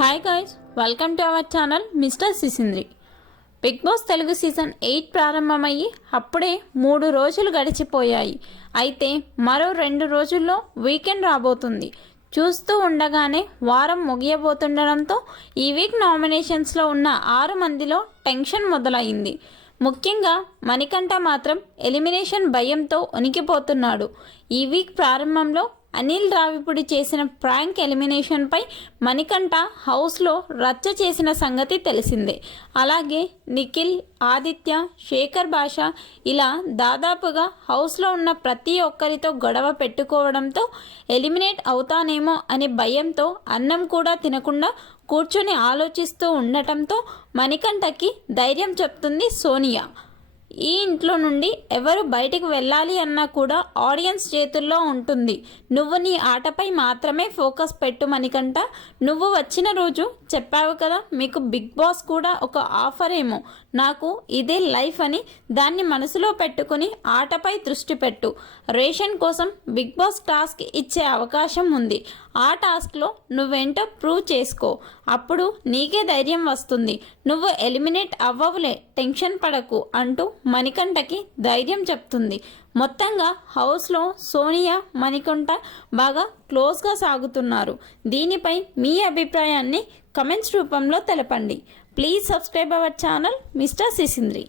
Hi guys, welcome to our channel mister Sisindri. Bigg Boss Telugu season 8 ప్రారంభమయ్యి అప్పుడే 3 రోజులు గడిచిపోయాయి. అయితే మరో 2 రోజుల్లో వీకెండ్ రాబోతుంది. చూస్తూ ఉండగానే వారం ముగియబోతుండడంతో ఈ వీక్ నామినేషన్స్లో ఉన్న 6 మందిలో టెన్షన్ మొదలైంది. ముఖ్యంగా మణికంఠ మాత్రం ఎలిమినేషన్ భయంతో వణికిపోతున్నాడు. ఈ వీక్ ప్రారంభంలో అనిల్ రావిపూడి చేసిన ప్రాంక్ ఎలిమినేషన్పై మణికంఠ హౌస్లో రచ్చ చేసిన సంగతి తెలిసిందే. అలాగే నిఖిల్, ఆదిత్య, శేఖర్ భాష ఇలా దాదాపుగా హౌస్లో ఉన్న ప్రతి ఒక్కరితో గొడవ పెట్టుకోవడంతో ఎలిమినేట్ అవుతానేమో అనే భయంతో అన్నం కూడా తినకుండా కూర్చొని ఆలోచిస్తూ ఉండటంతో మణికంఠకి ధైర్యం చెప్తుంది సోనియా. ఈ ఇంట్లో నుండి ఎవరు బయటకు వెళ్ళాలి అన్నా కూడా ఆడియన్స్ చేతుల్లో ఉంటుంది. నువ్వు నీ ఆటపై మాత్రమే ఫోకస్ పెట్టు మణికంఠ. నువ్వు వచ్చిన రోజు చెప్పావు కదా, మీకు బిగ్ బాస్ కూడా ఒక ఆఫర్ ఏమో, నాకు ఇదే లైఫ్ అని. దాన్ని మనసులో పెట్టుకుని ఆటపై దృష్టి పెట్టు. రేషన్ కోసం బిగ్ బాస్ టాస్క్ ఇచ్చే అవకాశం ఉంది. ఆ టాస్క్లో నువ్వేంటో ప్రూవ్ చేసుకో. అప్పుడు నీకే ధైర్యం వస్తుంది. నువ్వు ఎలిమినేట్ అవ్వవులే, టెన్షన్ పడకు అంటూ మణికంఠకి ధైర్యం చెప్తుంది. మొత్తంగా హౌస్లో సోనియా, మణికంఠ బాగా క్లోజ్గా సాగుతున్నారు. దీనిపై మీ అభిప్రాయాన్ని కమెంట్స్ రూపంలో తెలపండి. Please subscribe our channel mister సిసింద్రి.